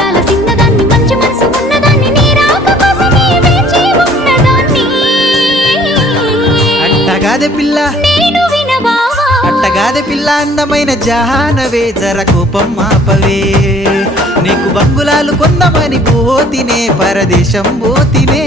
వరాల చిన్నదాన్ని మంచి మనసు ఉన్నదాన్ని నీ రాక కోసమే వేచి ఉన్నదాన్ని అట్టగాదే పిల్ల నేను వినబావా అట్టగాదే పిల్ల అందమైన జహానవే జర కోపం మాపవే నీకు బంగులాలు కొందమని పోతినే పరదేశం పోతినే